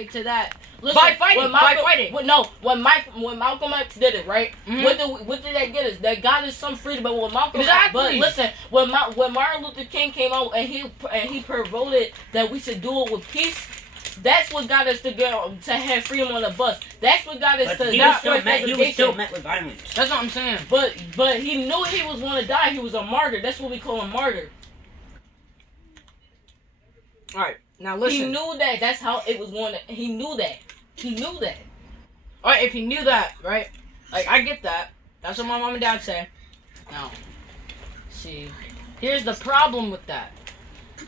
retaliate to that. Listen, By fighting. When Malcolm X did it, right? Mm-hmm. What did that get us? That got us some freedom. But when Malcolm Exactly. But listen, when Martin Luther King came out and he promoted that we should do it with peace. That's what got us to go to have freedom on the bus. That's what got us to. He was still met with violence. That's what I'm saying. But he knew he was going to die. He was a martyr. That's what we call a martyr. All right. Now listen. He knew that. That's how it was going to. He knew that. He knew that. All right. If he knew that, right? Like I get that. That's what my mom and dad say. Now, see, here's the problem with that.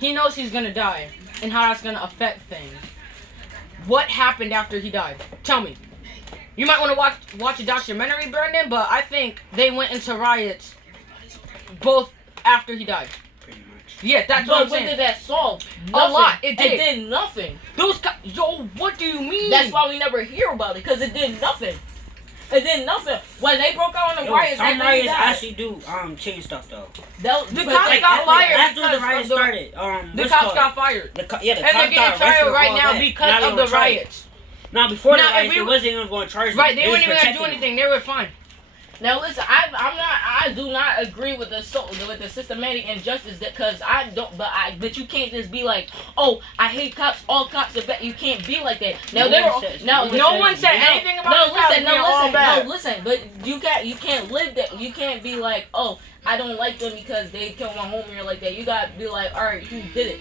He knows he's gonna die, and how that's gonna affect things. What happened after he died? Tell me. You might want to watch a documentary, Brandon, but I think they went into riots both after he died. Pretty much. Yeah, that's what I'm saying. What did that solve? A lot. It did. It did nothing. Yo, what do you mean? That's why we never hear about it, because it did nothing. It did nothing. When they broke out on the riots, some riots actually do change stuff though. The cops got fired after the riot started. The cops got fired. The cops and they're getting trial right now because of the riots. Now before the riots, they wasn't even going to charge them. Right, they weren't even going to do anything. They were fine. Now listen, I do not agree with the systematic injustice because I don't. But you can't just be like, oh, I hate cops. All cops are bad. You can't be like that. Now no one said anything about the cops. Listen. But you can't live that. You can't be like, oh, I don't like them because they killed my homie or like that. You gotta be like, all right, who did it?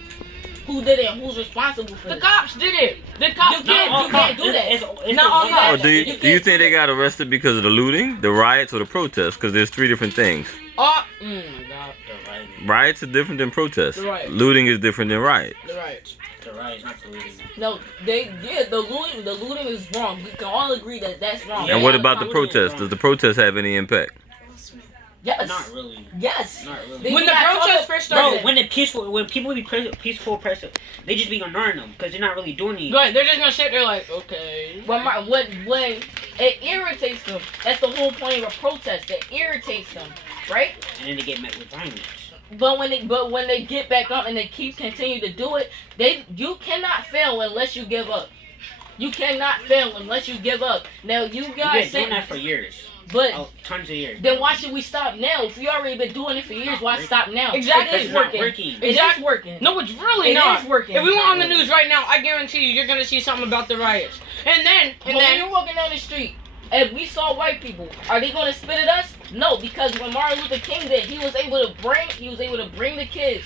Who did it and who's responsible for it? The cops did it. The cops. You can't do that. It's not all cops. Do you think they got arrested because of the looting, the riots, or the protests? Because there's three different things. Oh my God. Riots are different than protests. The riots. Looting is different than riot. The riots. The riots, not the looting. No, the looting is wrong. We can all agree that that's wrong. And what about the protests? Does the protest have any impact? Yes. Not really. Yes. Not really. When the protest first started, when people be peaceful protest, they just be ignoring them because they're not really doing anything. Right, they're just gonna sit there like, okay. When it irritates them, that's the whole point of a protest. It irritates them, right? And then they get met with violence. But when they get back up and they continue to do it, you cannot fail unless you give up. You cannot fail unless you give up. Now you guys We've been doing that for years. But tons of years. Then why should we stop now? If we already been doing it for years, why stop now? Exactly. It's not working. It is working. No, it's really It not. is working. If we went on the news right now, I guarantee you're gonna see something about the riots. And then when you're walking down the street, and we saw white people, are they gonna spit at us? No, because when Martin Luther King did, he was able to bring the kids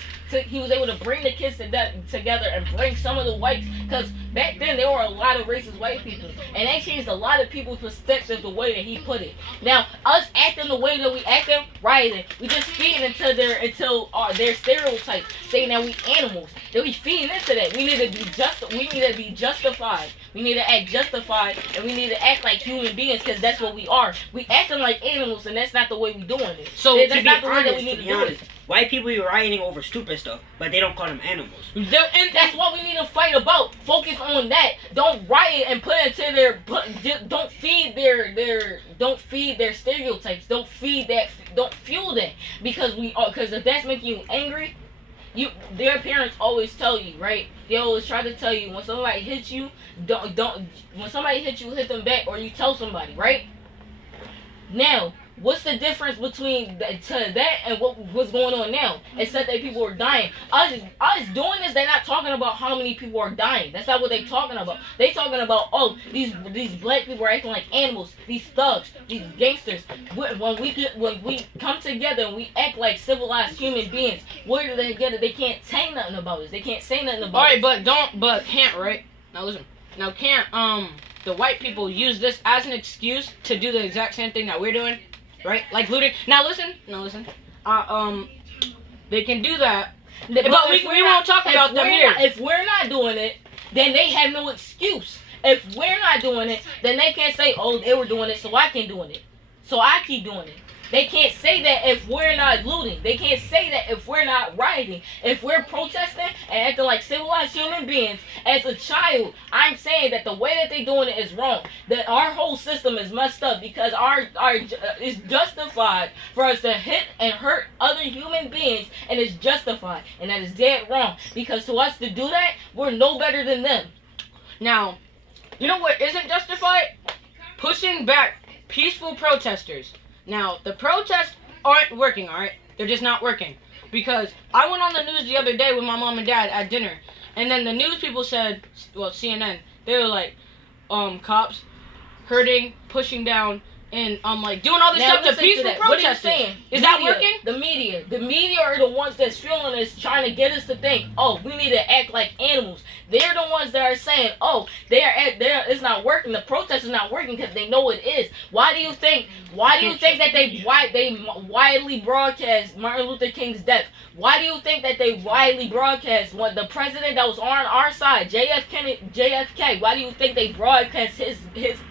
together and bring some of the whites, because back then there were a lot of racist white people, and that changed a lot of people's perspective the way that he put it. Now, us acting the way that we acting, rioting, we just feeding into their stereotypes, saying that we animals. That we feeding into that. We need to be justified. We need to act justified, and we need to act like human beings, because that's what we are. We acting like animals, and that's not the way we doing it. So that's to be not the way honest, that we need to do it. white people be rioting over stupid stuff, but they don't call them animals. And that's what we need to fight about. Focus on that. Don't riot and put into their. Don't feed their stereotypes. Don't feed that. Don't fuel that, because if that's making you angry. Their parents always tell you, right? They always try to tell you when somebody hits you, when somebody hits you, hit them back, or you tell somebody, right? Now, what's the difference between that and what's going on now? Except that people are dying. Us doing this, they're not talking about how many people are dying. That's not what they're talking about. They talking about, oh, these black people are acting like animals. These thugs, these gangsters. When we come together and we act like civilized human beings, where do they get it? They can't say nothing about us. They can't say nothing about us. Alright, but can't, right? Now listen. Now can't the white people use this as an excuse to do the exact same thing that we're doing? Right? Like looting. Now listen. They can do that. But we won't talk about them here. If we're not doing it, then they have no excuse. If we're not doing it, then they can't say, oh, they were doing it, so I can't doing it. So I keep doing it. They can't say that if we're not looting. They can't say that if we're not rioting. If we're protesting and acting like civilized human beings, as a child, I'm saying that the way that they're doing it is wrong. That our whole system is messed up, because it's justified for us to hit and hurt other human beings, and it's justified. And that is dead wrong. Because to us to do that, we're no better than them. Now, You know what isn't justified? Pushing back peaceful protesters. Now, the protests aren't working, alright? They're just not working. Because I went on the news the other day with my mom and dad at dinner. And then the news people said, well, CNN, they were like, cops hurting, pushing down, and like doing all this Now stuff to listen peaceful that. What are you protesters. saying? Is that Media, working? The media are the ones that's fueling us, trying to get us to think, oh, we need to act like animals. They're the ones that are saying, oh, it's not working. The protest is not working because they know it is. Why do you think that they widely broadcast Martin Luther King's death? Why do you think that they widely broadcast when the president that was on our side, JFK? Why do you think they broadcast his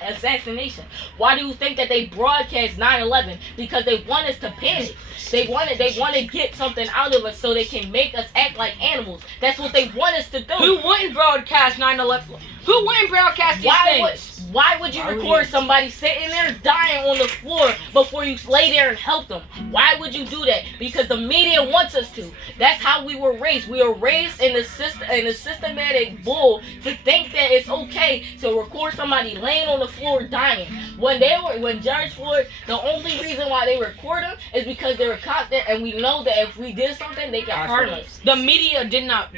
assassination? Why do you think that they broadcast 9/11? Because they want us to panic. They want to get something out of us so they can make us act like animals. That's what they want us to do. Who wouldn't broadcast 9/11? Who wouldn't broadcast these things? Why would you record somebody sitting there dying on the floor before you lay there and help them? Why would you do that? Because the media wants us to. That's how we were raised. We were raised in a systematic bull to think that it's okay to record somebody laying on the floor dying. When George Floyd, the only reason why they record him is because they were caught there, and we know that if we did something, they could harm us. The media did not.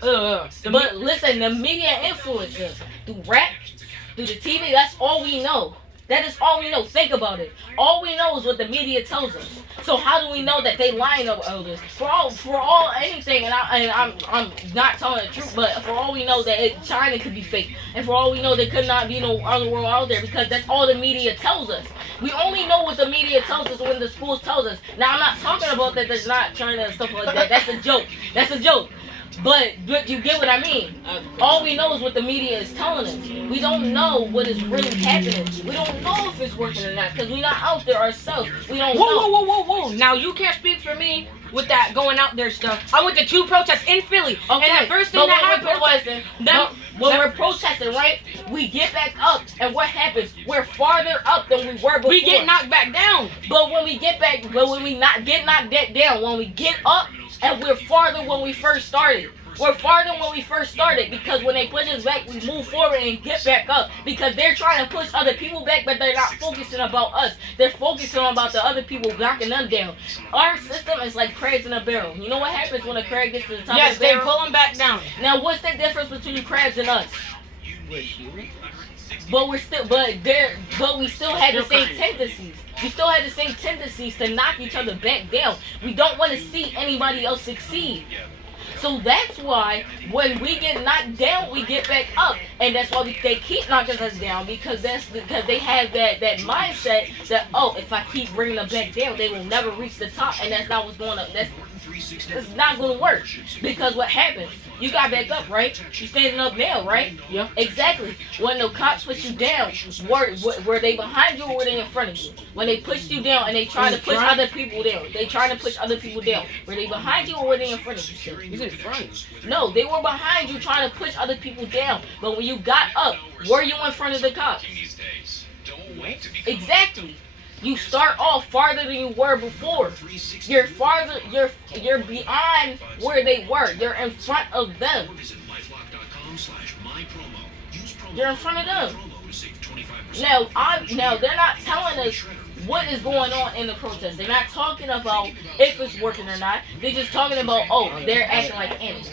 But listen, the media influences us through rap, through the TV. That's all we know. That is all we know. Think about it. All we know is what the media tells us. So how do we know that they lying about this? For all anything, and I'm not telling the truth, but for all we know that China could be fake, and for all we know there could not be no other world out there, because that's all the media tells us. We only know what the media tells us when the schools tells us. Now I'm not talking about that there's not China and stuff like that. That's a joke. That's a joke. But you get what I mean. All we know is what the media is telling us. We don't know what is really happening. We don't know if it's working or not because we're not out there ourselves. We don't know. Whoa. Now you can't speak for me with that going out there stuff. I went to 2 protests in Philly. Okay. And the first thing that happened was when we're protesting, right? We get back up, and what happens? We're farther up than we were before. we get knocked back down. But when we get back, when we not get knocked down, when we get up, and we're farther when we first started. We're farther when we first started because when they push us back, we move forward and get back up because they're trying to push other people back, but they're not focusing about us. They're focusing about the other people knocking them down. Our system is like crabs in a barrel. You know what happens when a crab gets to the top Yes, of the barrel? they pull them back down. Now, what's the difference between crabs and us? But we still had the same tendencies. We still had the same tendencies to knock each other back down. We don't want to see anybody else succeed. So that's why when we get knocked down, we get back up, and that's why they keep knocking us down because they have that mindset that if I keep bringing them back down, they will never reach the top, and that's not what's going on. That's not going to work because what happens? You got back up, right? You standing up now, right? Yeah. Exactly. When the cops put you down, were they behind you or were they in front of you? When they pushed you down and they trying to push other people down, were they behind you or were they in front of you? Still? He's in front. No, they were behind you trying to push other people down. But when you got up, were you in front of the cops? Exactly. You start off farther than you were before. You're farther. You're beyond where they were. You're in front of them. You're in front of them. Now they're not telling us what is going on in the protest. They're not talking about if it's working or not. They're just talking about they're acting like animals.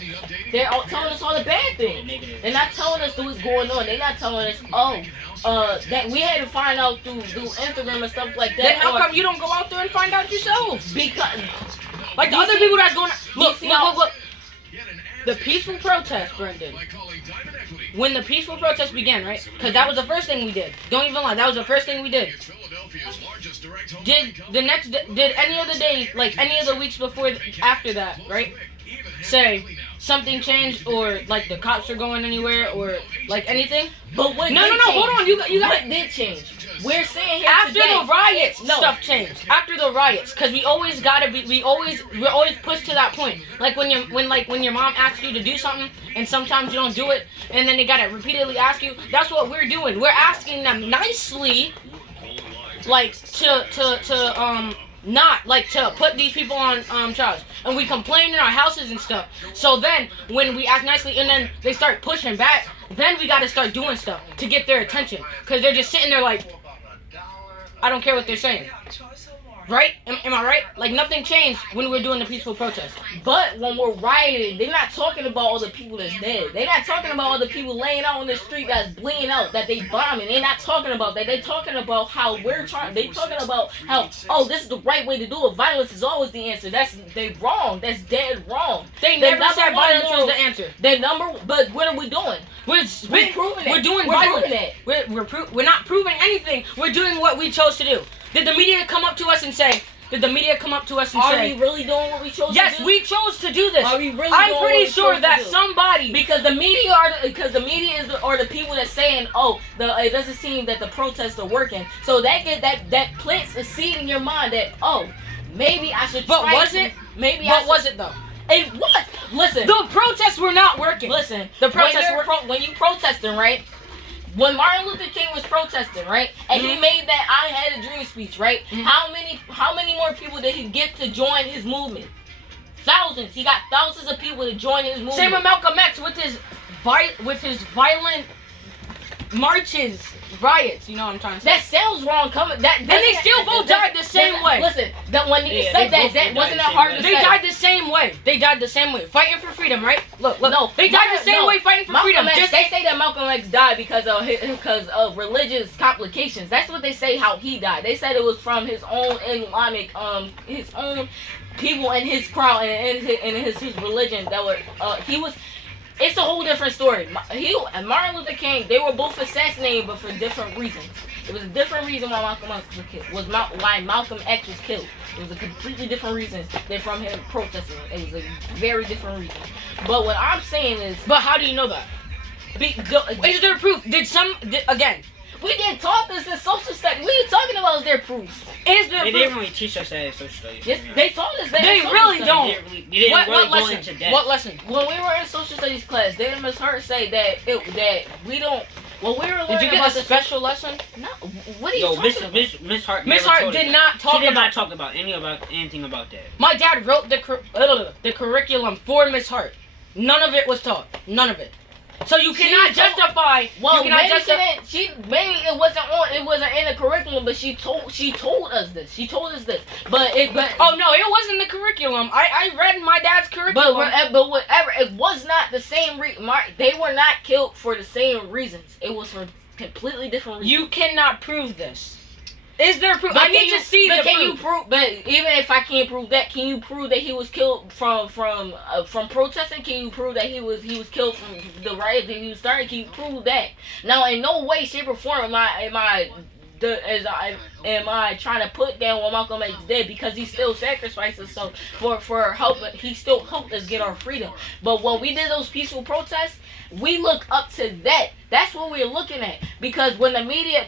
They're telling us all the bad things. They're not telling us what's going on. They're not telling us that we had to find out through Instagram and stuff like that. Then how come you don't go out there and find out yourself? Because like the other people that's going look. look. The peaceful protest, Brendan. When the peaceful protest began, right? Because that was the first thing we did. Don't even lie, that was the first thing we did. Did any of the days, like any of the weeks before, after that, right? Say something changed, or like the cops are going anywhere, or like anything? But what? No, hold on. You got. What did change? We're saying here after today, the riots, stuff changed. After the riots, because we always push to that point. Like when your mom asks you to do something, and sometimes you don't do it, and then they gotta repeatedly ask you. That's what we're doing. We're asking them nicely, like to not like to put these people on trials, and we complain in our houses and stuff. So then when we act nicely, and then they start pushing back, then we gotta start doing stuff to get their attention. Because they're just sitting there like, I don't care what they're saying. Right? Am I right? Like, nothing changed when we were doing the peaceful protest. But when we're rioting, they're not talking about all the people that's dead. They're not talking about all the people laying out on the street that's bleeding out, that they bombing. They're not talking about that. They're talking about how we're trying. They're talking about how, oh, this is the right way to do it. Violence is always the answer. They wrong. That's dead wrong. They The never said number one violence was moral- the answer. But what are we doing? We're proving it. We're doing We're violence. proving it. We're not proving anything. We're doing what we chose to do. Did the media come up to us and say? Did the media come up to us and Are say? we really doing what we chose Yes, to do? we chose to do this. Are we really I'm doing pretty what we sure chose that to do? somebody. Because the media are the people that's saying, oh, it doesn't seem that the protests are working. So that plants a seed in your mind that, oh, maybe I should. But try was to- it? Maybe What was it though? It was. Listen. The protests were not working. Listen. The protests were. when you protesting, right? When Martin Luther King was protesting, right, and he Mhm. made that "I Had a Dream" speech, right? Mhm. How many more people did he get to join his movement? Thousands. He got thousands of people to join his movement. Same with Malcolm X with his violent marches, riots. You know what I'm trying to say? That sounds wrong. And they still both died the same way. Listen, that when he Yeah, said they that, both that died wasn't the that same hard way. to They say. died the same way. They died the same way. Fighting for freedom, right? Look. No, They died the same way fighting for Malcolm freedom. X, Just they say that Malcolm X died because of religious complications. That's what they say how he died. They said it was from his own Islamic, his own people in his crowd and his religion that were he was. It's a whole different story. He and Martin Luther King, they were both assassinated, but for different reasons. It was a different reason why Malcolm X was killed. Why Malcolm X was killed. It was a completely different reason than from him protesting. It was a very different reason. But what I'm saying is, But how do you know that? Is there proof? Again? we didn't taught this in social studies. What are you talking about? Is there proof? Is there They proof? didn't really teach us that in social studies. Yes, you know. they taught us that. They in social really studies. don't. They didn't What really go lesson? into depth. What lesson? When we were in social studies class, didn't Miss Hart say that we don't? When we were learning Did you about get a special lesson? No. What are you Yo, talking about? Miss Hart. Miss never Hart told did us not that. talk She did about. not talk about anything about that. My dad wrote the curriculum for Miss Hart. None of it was taught. None of it. So you She cannot told- justify. Well, you cannot maybe maybe it wasn't in the curriculum, but she told us this. She told us this. But Oh no, it wasn't the curriculum. I read my dad's curriculum. but whatever, it was not the same they were not killed for the same reasons. It was for completely different reasons. You cannot prove this. Is there proof? But I need to see the can proof. you prove? But even if I can't prove that, can you prove that he was killed from protesting? Can you prove that he was killed from the riot that he was starting? Can you prove that? Now, in no way, shape, or form am I trying to put down what Malcolm X did, because he still sacrificed himself for helping. He still helped us get our freedom. But when we did those peaceful protests, we look up to that. That's what we're looking at. Because when the media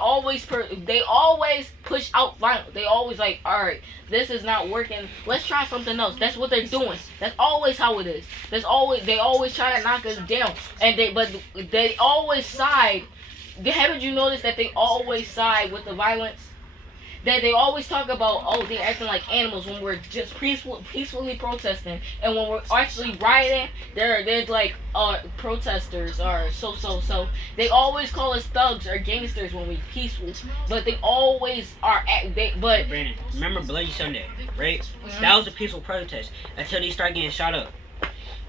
always push out violence. They always like, all right, this is not working. Let's try something else. That's what they're doing. That's always how it is. They always try to knock us down. And they always side. Haven't you noticed that they always side with the violence? That they always talk about, oh, they're acting like animals when we're just peacefully protesting, and when we're actually rioting, they're like protesters are so. They always call us thugs or gangsters when we peaceful, but they always are. But Brandon, remember Bloody Sunday, right? Mhm. That was a peaceful protest until they start getting shot up.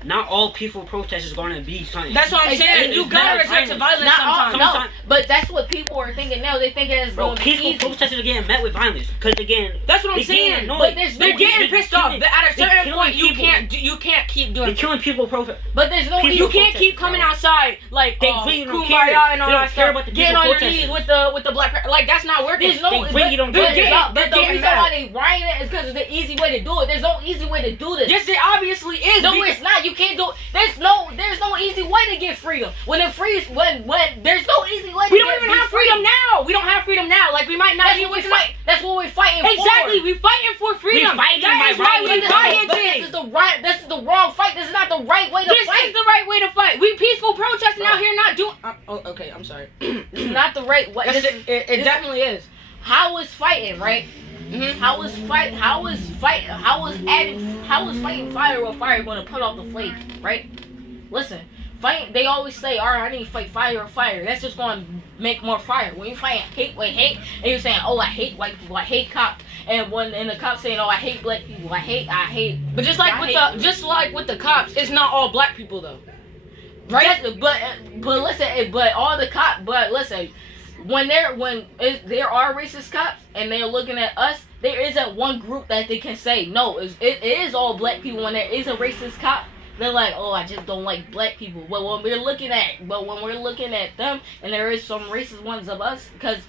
Not all peaceful protests is going to be something. That's what I'm saying. it's You gotta not resort to violence. violence not all, sometimes. no, but that's what people are thinking now. They thinking it's Bro, going to be peaceful easy. protesters are getting met with violence. Because again, That's what I'm they getting saying. annoyed. But there's They're no getting They pissed off. killing- But at a they certain killing point, you people. can't keep doing They're it. killing people protest. But there's no People- You easy. can't keep coming outside like They really don't kumbaya care. and all They don't that care stuff, about the getting peaceful on your protesters. knees with the black. Like that's not working. There's no, They really don't they're care. getting- but they're the getting reason mad. why they rioting is because of the easy way to do it. There's no easy way to do this. Yes, it obviously is. No, because- it's not. You can't do. There's no easy way to get freedom. When there's no easy way. we to don't get even have free. freedom now. We don't have freedom now. Like we might not That's be what we waking up. fight. That's what we're fighting Exactly, for. we fighting for freedom. fighting That by is why rioting. we But this rioting. is the right. This is the wrong fight. This is not the right way to This fight. is the right way to fight. We peaceful protesting Bro. out here, not doing. Oh, okay. I'm sorry. This is not the right way. That's This it. is, It this- definitely is. how is fighting right? Mm-hmm. How is fighting fire with fire going to put off the flame, right? Listen, fight. They always say, "All right, I need to fight fire or fire." That's just gonna make more fire. When you fight hate with hate, and you're saying, "Oh, I hate white people, I hate cops," and the cops saying, "Oh, I hate black people, I hate." But just like with the cops, it's not all black people though, right? But listen, but all the cops, but listen, when there are racist cops and they're looking at us, there isn't one group that they can say no. It is all black people. When there is a racist cop, they're like, "Oh, I just don't like black people." But when we're looking at them, and there is some racist ones of us, because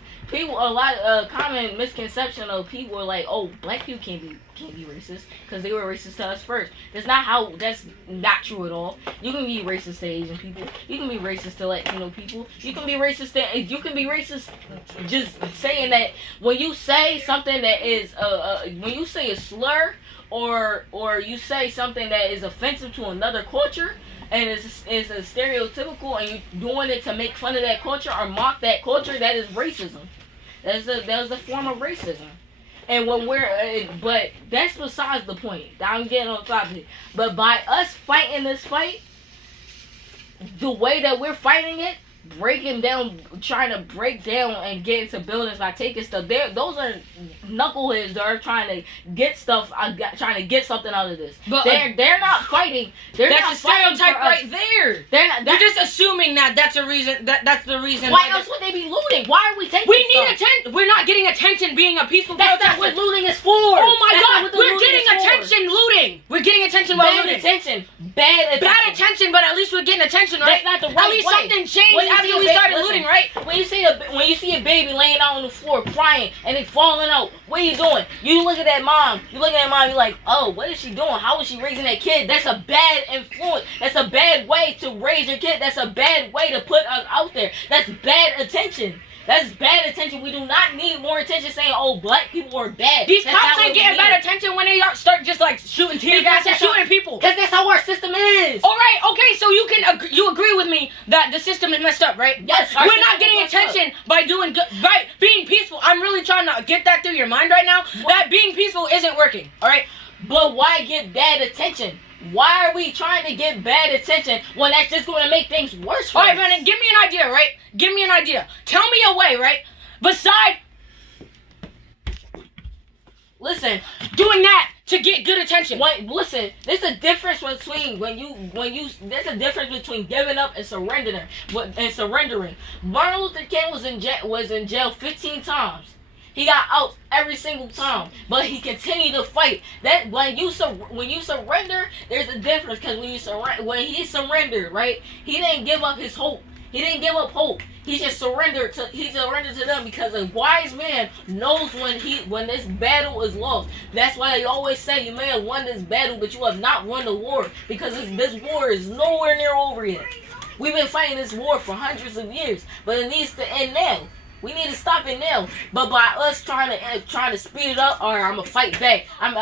common misconception of people are like, "Oh, black people can't be racist because they were racist to us first." That's not true at all. You can be racist to Asian people. You can be racist to Latino people. You can be racist just saying that when you say something that is when you say a slur or you say something that is offensive to another culture and it's a stereotypical and you're doing it to make fun of that culture or mock that culture, that is racism. That is a form of racism. And but that's besides the point. I'm getting on topic. But by us fighting this fight, the way that we're fighting it, trying to break down and get into buildings by taking stuff. Those are knuckleheads that are trying to get stuff. Trying to get something out of this. But they're not fighting. That's a stereotype right there. You're just assuming that that's a reason. That's the reason. Why else would they be looting? Why are we taking? We need attention. We're not getting attention being a peaceful protester. That's not what looting is for. Oh my God, we're getting attention looting. We're getting attention while looting. Bad attention, but at least we're getting attention, right? That's not the right At least way. something changed after we started looting, right? When you see a baby laying out on the floor crying and they falling out, what are you doing? You look at that mom. You're like, "Oh, what is she doing? How is she raising that kid?" That's a bad influence. That's a bad way to raise your kid. That's a bad way to put us out there. That's bad attention. That's bad attention. We do not need more attention saying, "Oh, black people are bad." These cops ain't getting bad attention when they start just like shooting tear gas and shooting people. Because that's how our system is. All right, okay, so you agree with me that the system is messed up, right? Yes. We're not getting attention by doing good, right? Being peaceful. I'm really trying to get that through your mind right now. That being peaceful isn't working. All right. But why get bad attention? Why are we trying to get bad attention when that's just going to make things worse for us? All right, Brandon, give me an idea, right? Give me an idea. Tell me a way, right? Beside doing that to get good attention. Listen, there's a difference between there's a difference between giving up and surrendering. Martin Luther King was in jail 15 times. He got out every single time, but he continued to fight. That when you surrender, there's a difference, because when he surrendered, right? He didn't give up his hope. He didn't give up hope. He just surrendered to them, because a wise man knows when this battle is lost. That's why they always say you may have won this battle, but you have not won the war, because this war is nowhere near over yet. We've been fighting this war for hundreds of years, but it needs to end now. We need to stop it now. But by us trying to speed it up, or I'm gonna fight back. I'm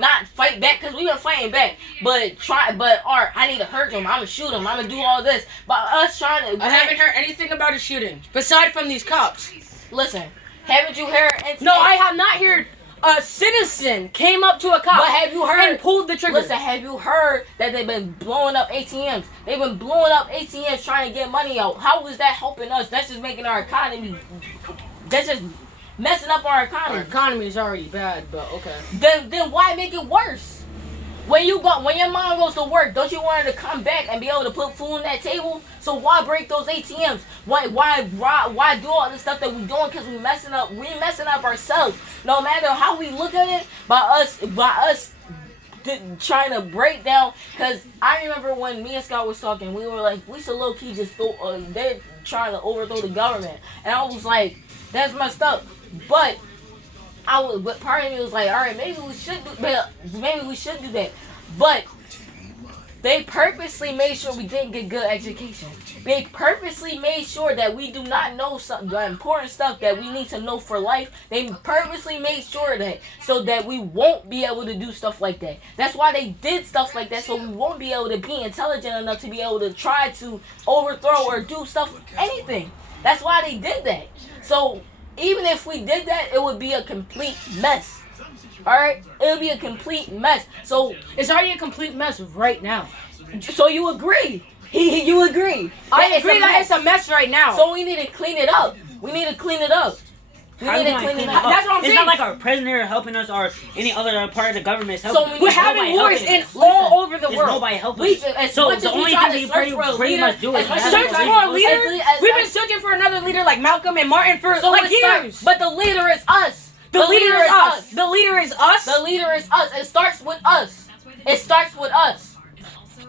not fight back, because we've been fighting back. But I need to hurt him. I'm gonna shoot him. I'm gonna do all this. By us trying to. I haven't heard anything about a shooting aside from these cops. Listen, haven't you heard? No, I have not heard. A citizen came up to a cop. But have you heard? And pulled the trigger. Listen, have you heard that they've been blowing up ATMs? They've been blowing up ATMs trying to get money out. How is that helping us? That's just making our economy. That's just messing up our economy. Our economy is already bad, but okay. Then why make it worse? When your mom goes to work, don't you want her to come back and be able to put food on that table? So why break those ATMs? Why do all this stuff that we're doing? Because we're messing up ourselves. No matter how we look at it, by us trying to break down. Because I remember when me and Scott was talking, we were like, we should low key just they're trying to overthrow the government, and I was like, that's messed up. But part of me was like, all right, maybe we should do that. But they purposely made sure we didn't get good education. They purposely made sure that we do not know the important stuff that we need to know for life. They purposely made sure that, so that we won't be able to do stuff like that. That's why they did stuff like that, so we won't be able to be intelligent enough to be able to try to overthrow or do stuff, anything. That's why they did that. So even if we did that, it would be a complete mess. Alright? It would be a complete mess. So it's already a complete mess right now. So you agree? You agree? I That it's agree a that mess. it's a mess right now. So we need to clean it up. We need to clean it up. We How need you to gonna clean clean it it up. up? That's what I'm It's saying. not like our president helping us or any other part of the government is helping So us. We're There's having nobody wars helping in us. all over the There's world. nobody helping We us. as So much as the we only try thing we to search for a pretty leader, much do is as much have as Search we a try- for a leader. leader. as- We've been searching for another leader like Malcolm and Martin for So like it starts- years. but the leader is us. The leader is us. The leader is us. The leader is us. It starts with us. It starts with us.